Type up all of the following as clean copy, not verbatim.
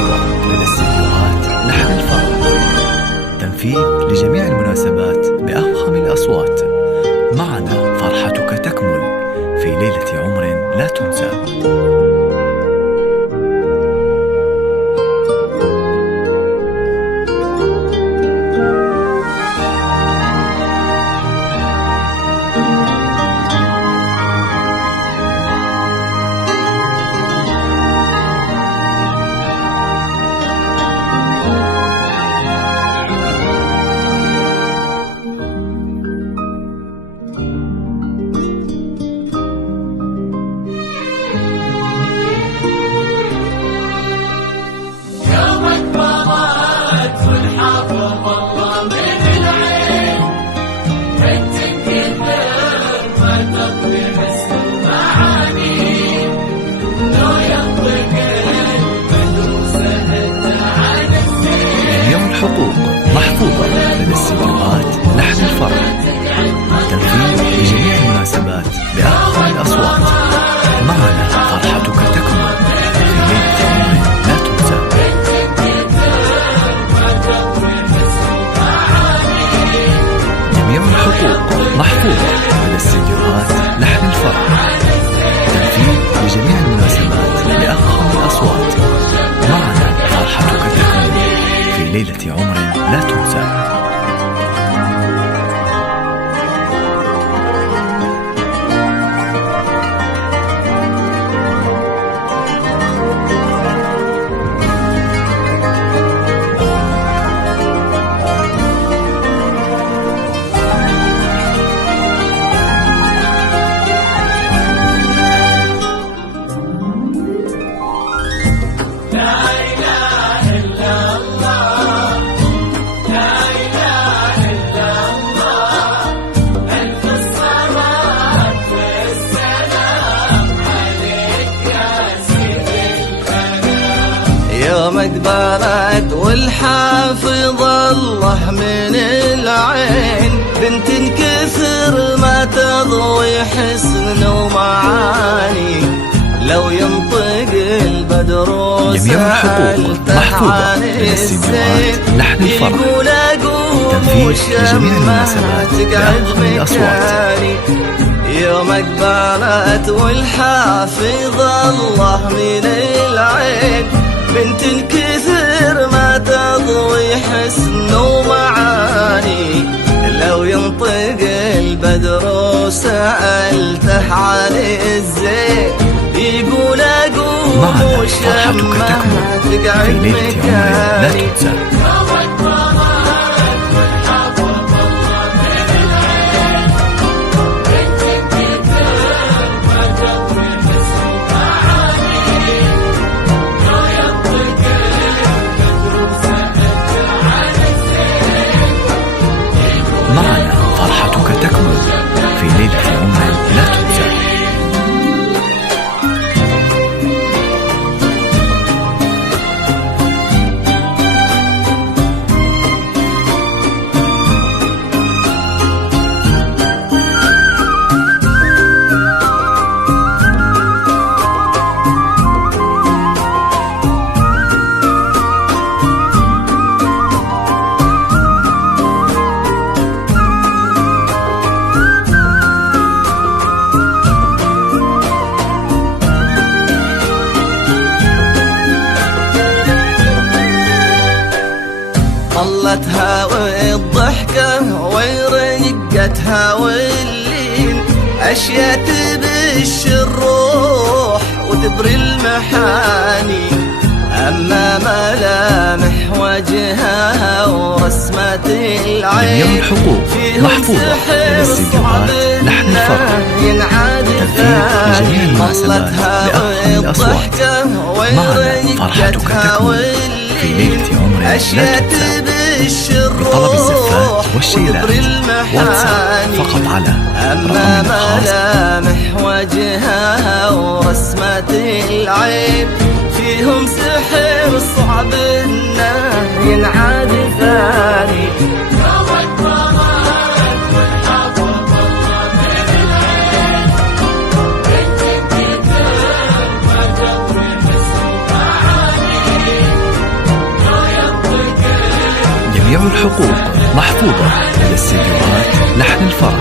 محفوظة لدى استديوهات لحن الفرح. تنفيذ لجميع المناسبات بأفخم الأصوات. معنا فرحتك تكمل في ليلة عمر لا تنسى. حقوق محفوظة لدى استديوهات لحن الفرح. تنفيذ لجميع المناسبات بأفخم الأصوات. معنا فرحتك تكمل في ليلة عمر لا تنسى. جميع الحقوق محفوظة لدى استديوهات لحن الفرح. تنفيذ لجميع المناسبات بأفخم الأصوات. معنا فرحتك تكمل في ليلة عمر لا تنسى. يومك بارد والحافظ الله من العين، بنت كثر ما تضوي حسن ومعاني، لو ينطق البدر وسألته عن الزين يقول أقوم وشمه تقعد مكاني. يومك بارد والحافظ الله من العين، بنت كثر ما تضوي حسن ومعاني، لو ينطق البدر وسألته عن الزين يقول أقوم وشمه تقعد مكاني. معنا فرحتك تكمل في ليلة عمر لا تنسى. طلتها والضحكة ورقتها واللين، أشياء تبش الروح وتبري المحاني، أما ملامح وجهها ورسمة العين فيهم سحر صعب ينعاد ثاني. طلتها والضحكة ورقتها واللين، أشياء تبش الروح وتبري المحاني، فقط على أما ملامح وجهها ورسمة العين فيهم سحر صعب إنه ينعاد ثاني. جميع الحقوق محفوظة لدى استديوهات لحن الفرح.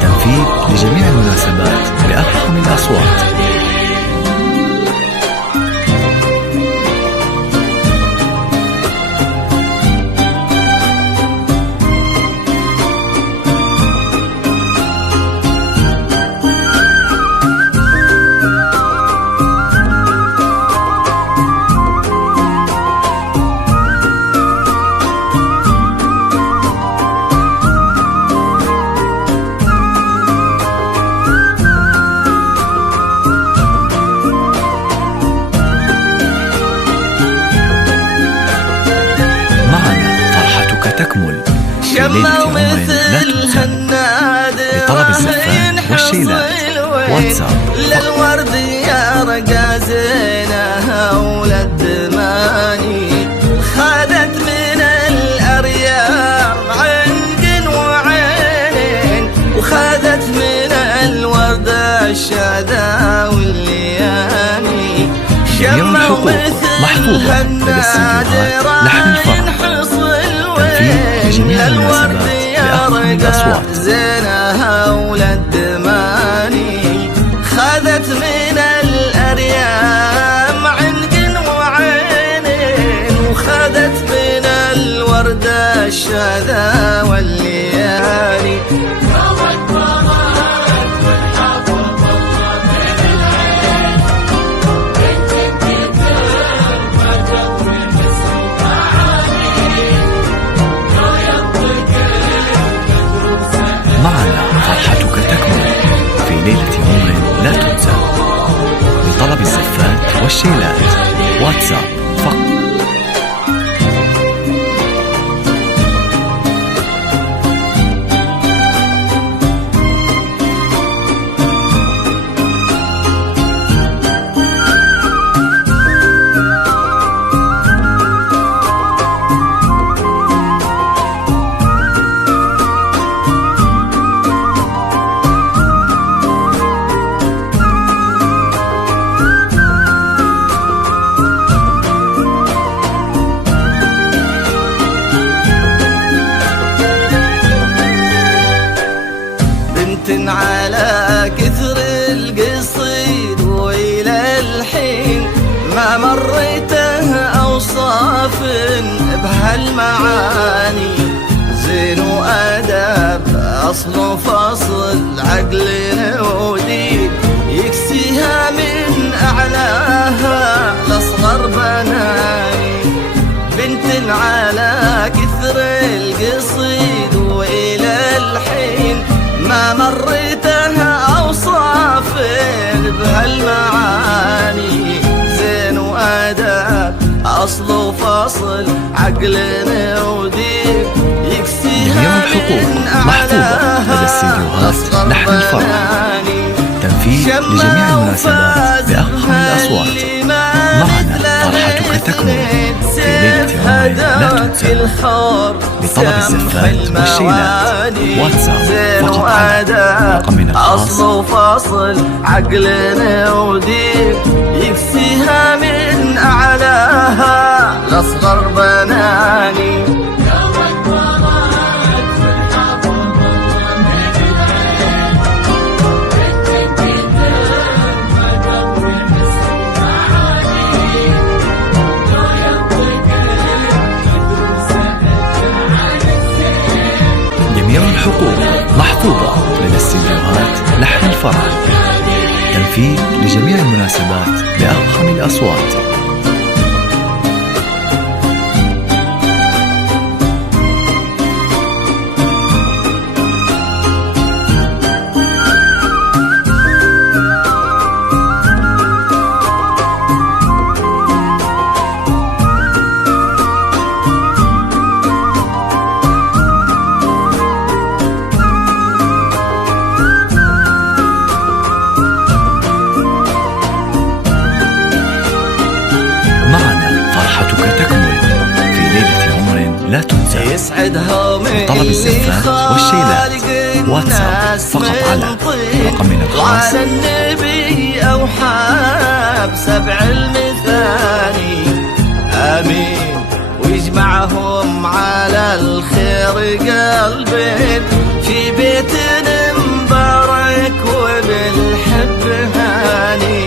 تنفيذ لجميع المناسبات بأفخم الأصوات. تكمل في ليلة عمر لا تنسى. لطلب الزفات والشيلات واتساب للورد يا رقازينها ولد ماني خدت من الأريام عنق وعينين وخدت من الورد الشذا واللياني جميع الحقوق محفوظة لدى استديوهات لحن الفرح. تنفيذ لجميع المناسبات بأفخم الأصوات. زينها ولد ماني خذت من الأريام عنق وعينين وخذت من الورد الشذا والليالي. معنا فرحتك تكمل في ليلة عمر لا تنسى. لطلب الزفات والشيلات واتساب فقط. على كثر القصيد وإلى الحين ما مريته أوصاف بهالمعاني. زين وأدب أصل فصل عقل ودين يكسيها من أعلاها لأصغر بناني. بنت على كثر القصيد وإلى الحين ما مريتها أوصاف بهالمعاني. زين وأدب أصل فصل عقل ودين يكسيها من أعلاها لحن الفرح. تنفيذ لجميع المناسبات بأفخم الأصوات. معنا فرحتك تكمل في ليلة عمر لا تنسى. لطلب الزفات والشيلات واتساب فقط على رقمنا الخاص. أصل فصل عقل ودين يكسيها من أعلاها لأصغر بناني. جميع الحقوق محفوظة لدى استديوهات لحن الفرح. تنفيذ لجميع المناسبات بأفخم الأصوات. لا تنسى. يسعدهم طلب الزفات والشيلات واتساب فقط على رقمنا الخاص. على النبي أوحى بسبع المثاني آمين ويجمعهم في بيت مبارك وبالحب هاني،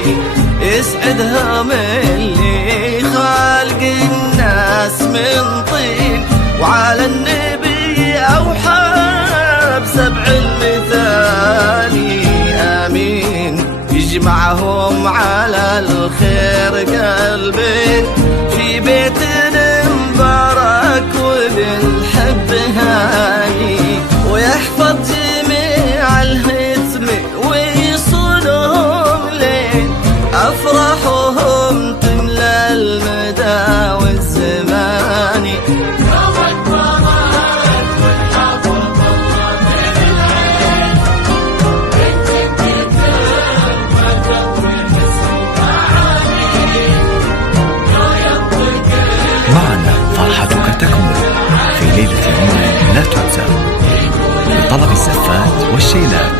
يسعدهم اللي خالق الناس من طين، وعلى النبي أوحى بسبع المثاني. آمين يجمعهم على الخير قلبين، في بيت مبارك وبالحب هاني، ويحفظ جميع الهتم ويصونهم لين، أفراحهم تملى المدى والزمان. معنا فرحتك تكمل في ليلة يوم لا تنسى. لطلب الزفات والشيلات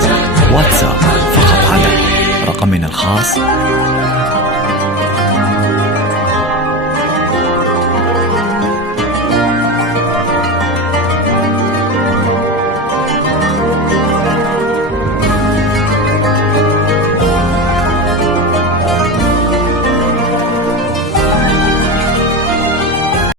واتساب فقط على رقمنا الخاص